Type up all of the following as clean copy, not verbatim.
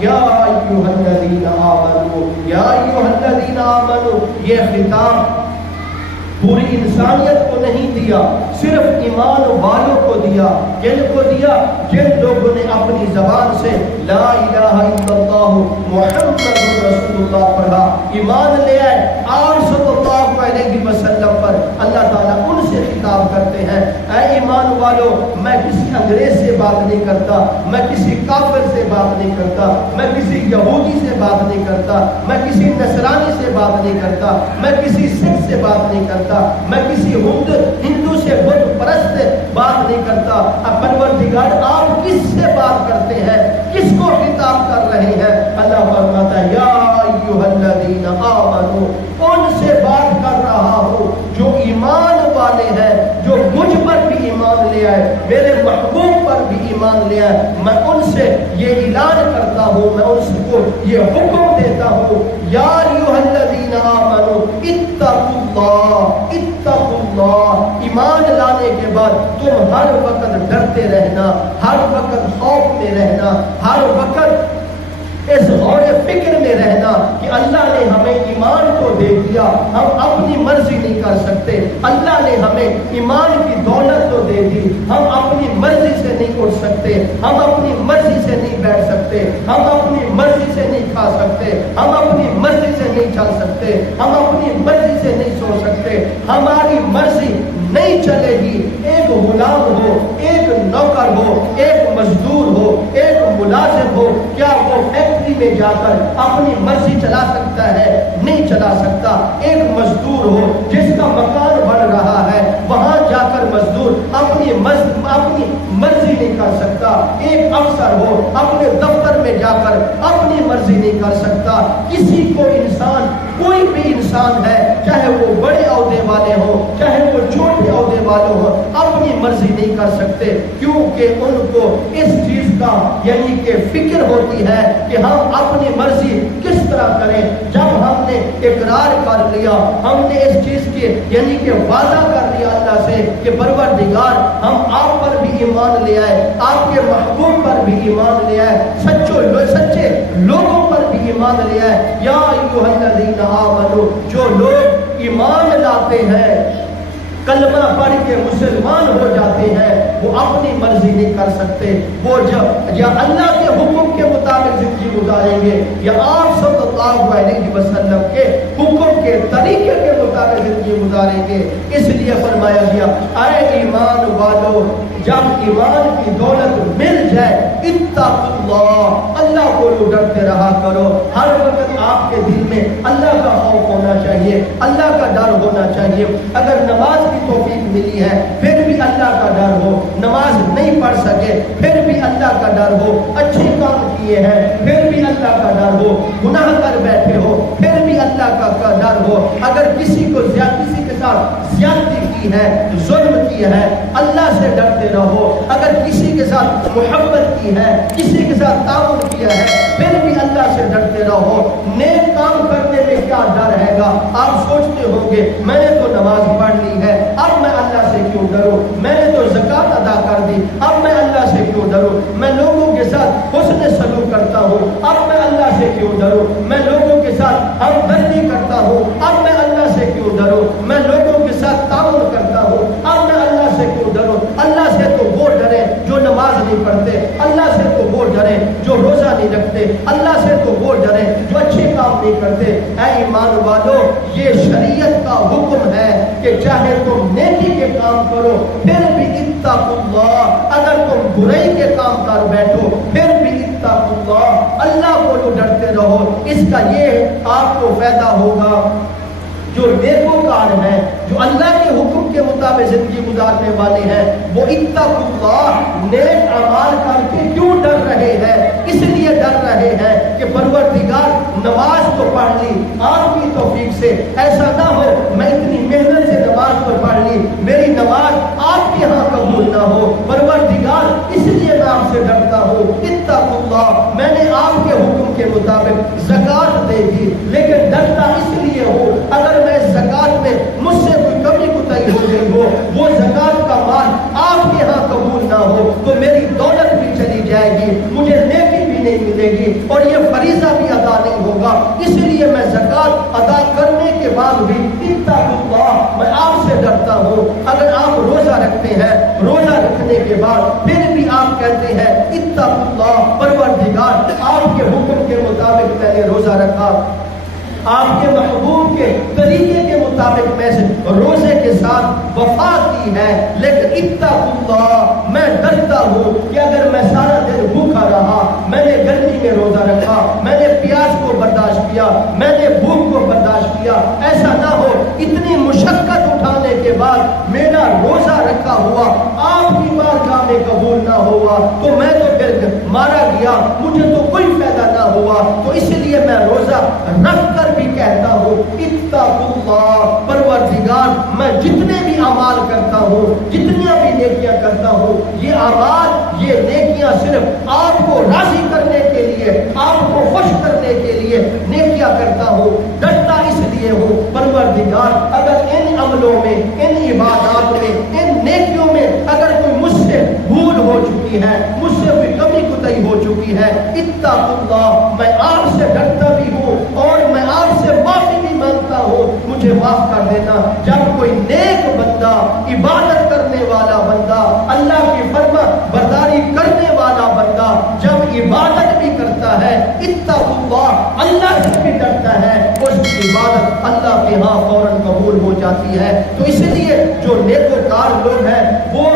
یا ایھا الذین آمنوا، یا ایھا الذین آمنوا، یہ خطاب پوری انسانیت کو نہیں دیا، صرف ایمان والوں کو دیا۔ جن کو دیا؟ جن لوگوں نے اپنی زبان سے لا الہ الا اللہ محمد رسول اللہ پڑھا، ایمان لے آئے اور صلی اللہ علیہ وسلم پر۔ اللہ تعالیٰ ان سے خطاب کرتے ہیں، اے ایمان والو، میں کسی انگریز سے بات نہیں کرتا، میں کسی کافر سے بات نہیں کرتا، میں کسی یہودی سے بات نہیں کرتا، میں کسی نصرانی سے بات نہیں کرتا، میں کسی سکھ سے بات نہیں کرتا، میں کسی ہندو سے بت پرست بات نہیں کرتا۔ اب پروردگار آپ کس سے بات کرتے ہیں؟ کس کو خطاب کر رہے ہیں؟ اللہ فرماتا ہے یا ایھا الذین آمنوا، ان سے بات کر رہا ہوں جو ایمان والے ہیں، جو مجھ پر بھی ایمان لے آئے، میرے محبوب پر بھی ایمان لے آئے۔ میں ان سے یہ اعلان کرتا ہوں، میں ان کو یہ حکم دیتا ہوں، یا ایھا الذین آمنوا اتقوا اللہ، اتقوا اللہ۔ ایمان لانے کے بعد تم ہر وقت ڈرتے رہنا، ہر وقت خوف میں رہنا، ہر وقت اس غور فکر میں رہنا کہ اللہ نے ہمیں ایمان تو دے دیا، ہم اپنی مرضی نہیں کر سکتے۔ اللہ نے ہمیں ایمان کی دولت تو دے دی، ہم اپنی مرضی سے نہیں اٹھ سکتے، ہم اپنی مرضی سے نہیں بیٹھ سکتے، ہم اپنی مرضی سے نہیں کھا سکتے، ہم اپنی مرضی سے نہیں چل سکتے، ہم اپنی مرضی سے نہیں سو سکتے۔ ہماری مرضی نہیں چلے گی۔ ایک غلام ہو، ایک نوکر ہو، ایک مزدور ہو، ایک ملازم ہو، کیا وہ فیکٹری میں جا کر اپنی مرضی چلا سکتا ہے؟ نہیں چلا سکتا۔ ایک مزدور ہو جس کا مکان بن رہا ہے، وہاں جا کر مزدور اپنی مرضی نہیں کر سکتا۔ ایک افسر ہو اپنے دفتر میں جا کر اپنی مرضی نہیں کر سکتا۔ کسی کو انسان، کوئی بھی انسان ہے، چاہے وہ بڑے عہدے والے ہوں، چاہے وہ چھوٹے عہدے والے ہوں، اپنی مرضی نہیں کر سکتے، کیونکہ ان کو اس چیز کا یعنی کہ فکر ہوتی ہے کہ ہم اپنی مرضی کس طرح کریں۔ جب ہم نے اقرار کر لیا، ہم نے اس چیز کے یعنی کہ وعدہ کر لیا اللہ سے کہ پروردگار ہم آپ پر بھی ایمان لے آئے، آپ کے محبوب پر بھی ایمان لے آئے، سچے لوگوں پر بھی ایمان لے آئے۔ یا ایھا الذین آمنوا، جو لوگ ایمان لاتے ہیں، کلمہ پڑھ کے مسلمان ہو جاتے ہیں، وہ اپنی مرضی نہیں کر سکتے۔ وہ جب یا اللہ کے حکم کے مطابق زندگی گزاریں گے، یا آپ صلی اللہ علیہ وسلم کے حکم کے طریقے کے مطابق زندگی گزاریں گے۔ اس لیے فرمایا گیا، اے ایمان والو، جب ایمان کی دولت مل جائے، اتقوا اللہ، اللہ کو ڈرتے رہا کرو۔ ہر وقت آپ کے دل میں اللہ کا خوف ہونا چاہیے، اللہ کا ڈر ہونا چاہیے۔ اگر نماز کی توفیق ملی ہے پھر بھی اللہ کا ڈر ہو، نماز نہیں پڑھ سکے پھر بھی اللہ کا ڈر ہو، اچھے کام کیے ہیں پھر بھی اللہ کا ڈر ہو، گناہ کر بیٹھے ہو پھر بھی اللہ کا ڈر ہو۔ اگر کسی کے ساتھ زیادتی کی ہے، ظلم کی ہے، اللہ سے ڈرتے رہو۔ اگر کسی کے ساتھ محبت کی ہے، کسی کے ساتھ تعاون کیا ہے، پھر بھی اللہ سے ڈرتے رہو۔ نیک کام کرنے میں کیا ڈر ہے گا؟ آپ سوچتے ہوں گے میں نے تو نماز پڑھ لی ہے، اب میں اللہ سے کیوں ڈروں؟ میں نے تو زکوٰۃ ادا کر دی، اب میں اللہ سے کیوں ڈروں؟ میں لوگوں کے ساتھ حسن سلوک کرتا ہوں، اب میں اللہ سے کیوں ڈروں؟ میں لوگوں کے ساتھ ہمدردی کرتا ہوں، اب میں اللہ سے کیوں ڈروں؟ میں لوگوں کے ساتھ تعاون کرتا ہوں، اب میں اللہ سے کیوں ڈروں؟ اللہ سے تو وہ ڈرے جو نماز نہیں پڑھتے، اللہ سے تو وہ ڈرے جو روزہ نہیں رکھتے، اللہ سے تو وہ ڈرے جو اچھے کام نہیں کرتے۔ اے ایمان والو، یہ شریعت کا حکم ہے کہ چاہے تم نیکی کے کام کرو پھر بھی اتقوا اللہ، اگر تم برائی کے کام کر بیٹھو پھر بھی اتقوا اللہ، اللہ کو ڈرتے رہو۔ اس کا یہ آپ کو فائدہ ہوگا جو نیکوکار ہیں، جو اللہ کے حکم کے مطابق زندگی گزارنے والے ہیں، وہ اتقوا اللہ، نیک اعمال کر کے کیوں ڈر رہے ہیں؟ اس لیے ڈر رہے ہیں کہ پروردگار نماز تو پڑھ لی آپ کی توفیق سے، ایسا نہ ہو میں اتنی محنت سے نماز تو پڑھ لی، میری نماز آپ کے ہاں قبول نہ ہو۔ پروردگار اس لیے میں آپ سے ڈرتا ہوں، اتقوا اللہ، میں نے آپ کے حکم کے مطابق زکوٰۃ دے دی، لیکن ڈرتا اس لیے ہوں اگر میں زکوٰۃ میں مجھ سے کوئی کمی کوتاہی ہو گئی ہو، وہ زکوٰۃ کا مال آپ کے ہاں قبول نہ ہو تو میری دولت بھی چلی جائے گی، مجھے نیکی بھی نہیں ملے گی، اور یہ فریضہ بھی ادا نہیں ہوگا. اس لیے میں زکات ادا کرنے کے بعد بھی اتقوا اللہ، میں آپ سے ڈرتا ہوں. اگر آپ روزہ رکھتے ہیں، روزہ رکھنے کے بعد پھر بھی آپ کہتے ہیں اتقوا اللہ، پروردگار آپ کے حکم کے مطابق میں نے روزہ رکھا، آپ کے محبوب کے طریقے کے مطابق میں سے روزے کے ساتھ وفا کی ہے، لیکن اتقوا اللہ، میں ڈرتا ہوں کہ اگر میں سارا دن بھوکا رہا، میں نے گرمی میں روزہ رکھا، میں نے پیاس کو برداشت کیا، میں نے بھوک کو برداشت کیا، ایسا نہ ہو اتنی مشقت اٹھانے کے بعد میرا روزہ رکھا ہوا آپ کی بارگاہ میں قبول نہ ہوا تو میں تو پھر مارا گیا، مجھے تو کوئی فائدہ نہ ہوا. تو اس لیے میں روزہ رکھ کر بھی کہتا ہوں اتقوا اللہ، پروردگار میں جتنے بھی اعمال کرتا ہوں، جتنیاں بھی نیکیاں کرتا ہوں، یہ اعمال، یہ نیکیاں صرف آپ کو راضی کرنے کے لیے، آپ کو خوش کرنے کے لیے نیکیاں کرتا ہوں. ڈرتا اس لیے ہوں پروردگار اگر ان عملوں میں، ان عبادات میں، ان نیکیوں میں اگر کوئی مجھ سے بھول ہو چکی ہے، مجھ سے کوئی کمی کوتاہی ہو چکی ہے، اتقوا اللہ، میں آپ سے ڈرتا بھی ہوں اور میں آپ سے معافی بھی مانگتا ہوں، مجھے معاف کر دینا. جب کوئی نیک بندہ، عبادت کرنے والا بندہ، اللہ کی فرما برداری کرنے والا بندہ جب عبادت بھی کرتا ہے، اتقوا اللہ، اللہ سے بھی ڈرتا ہے، اس کی عبادت اللہ کے ہاں فوراً قبول ہو جاتی ہے. تو اس لیے جو نیکوکار لوگ ہیں وہ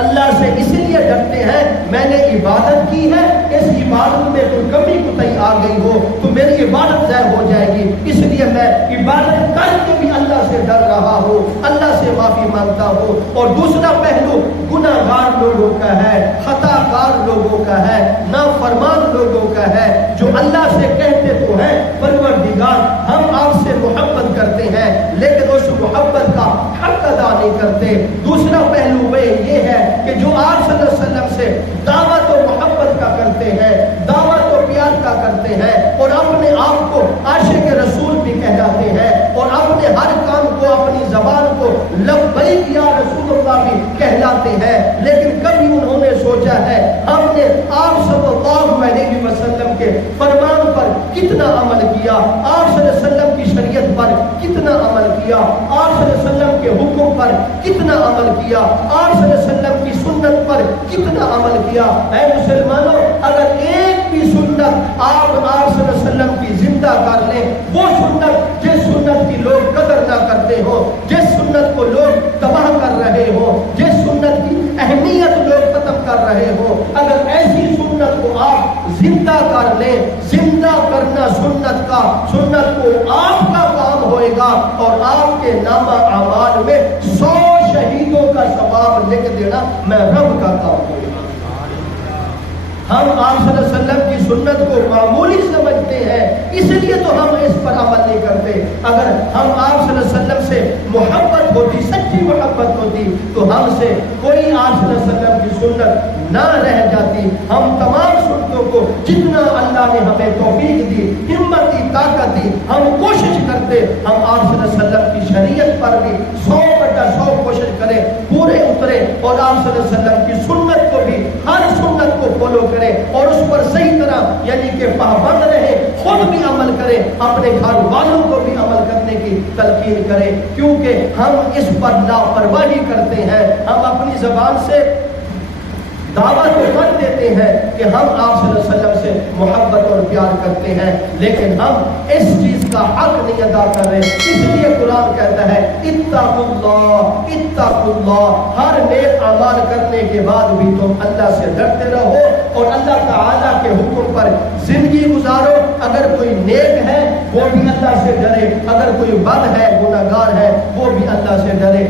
اللہ سے اس لیے ڈرتے ہیں، میں نے عبادت کی ہے، اس عبادت میں کوئی کمی کوتاہی آ گئی ہو تو میری عبادت ضائع ہو جائے گی، اس لیے میں عبادت کر کے بھی اللہ سے ڈر رہا ہوں، اللہ سے معافی مانگتا ہوں. اور دوسرا پہلو گناہ گار لوگوں کا ہے، خطا کار لوگوں کا ہے، نافرمان لوگوں کا ہے، جو اللہ سے کہتے تو ہیں پروردگار ہم آپ سے محبت کرتے ہیں لیکن اس محبت کا حق ادا نہیں کرتے. دوسرا پہلو وہ یہ ہے کہ جو آپ صلی اللہ علیہ وسلم سے دعوت و محبت کا کرتے ہیں، دعوت و پیار کا کرتے ہیں اور اپنے آپ کو عاشق رسول بھی کہلاتے ہیں اور اپنے ہر کام کو، اپنی زبان کو لبیک یا رسول اللہ بھی کہلاتے ہیں، لیکن کبھی انہوں نے سوچا ہے ہم نے آپ صلی اللہ علیہ وسلم کے فرمان پر کتنا عمل کیا، آپ صلی اللہ علیہ وسلم کی شریعت پر کتنا عمل کیا، آپ صلی اللہ علیہ وسلم کے حکم پر کتنا عمل کیا، آپ صلی اللہ علیہ وسلم کی سنت پر کتنا عمل کیا. اے مسلمانوں، اگر ایک بھی سنت آپ صلی اللہ علیہ وسلم کی زندہ کر لیں، وہ سنت جس سنت کی لوگ قدر نہ کرتے ہو، جس سنت کو لوگ تباہ کر رہے ہو، جس سنت کی اہمیت لوگ ختم کر رہے ہو، اگر ایسی سنت کو آپ زندہ کر لیں، زندہ کرنا سنت کا، سنت کو آپ کا کام ہوئے گا اور آپ کے نامہ اعمال میں 100 شہیدوں کا ثواب لکھ دینا میں رب کا کام ہوگا. ہم آپ صلی اللہ علیہ وسلم کی سنت کو معمولی سمجھتے ہیں، اس لیے تو ہم اس پر عمل نہیں کرتے. اگر ہم آپ صلی اللہ علیہ وسلم سے محبت ہوتی، سچی محبت ہوتی تو ہم سے کوئی آپ صلی اللہ علیہ وسلم کی سنت نہ رہ جاتی. ہم تمام سنتوں کو جتنا اللہ نے ہمیں توفیق دی، ہمت دی، طاقت دی، ہم کوشش کرتے ہم آپ صلی اللہ علیہ وسلم کی شریعت پر بھی 100% کوشش کریں، پورے اترے اور آپ صلی اللہ علیہ وسلم کی سنت کو بھی، ہر سنت کو فالو کریں اور اس پر صحیح طرح یعنی کہ پابند رہے، خود بھی عمل کریں، اپنے گھر والوں کو بھی عمل کرنے کی تلقین کریں. کیونکہ ہم اس پر لاپرواہی کرتے ہیں، ہم اپنی زبان سے دعویٰ تو کر دیتے ہیں کہ ہم آپ صلی اللہ علیہ وسلم سے محبت اور پیار کرتے ہیں، لیکن ہم اس چیز کا حق نہیں ادا کر رہے. اس لیے قرآن کہتا ہے اتقوا اللہ، اتقوا اللہ، ہر نیک اعمال کرنے کے بعد بھی تم اللہ سے ڈرتے رہو اور اللہ تعالیٰ کے حکم پر زندگی گزارو. اگر کوئی نیک ہے وہ بھی اللہ سے ڈرے، اگر کوئی بد ہے، گناہگار ہے، وہ بھی اللہ سے ڈرے.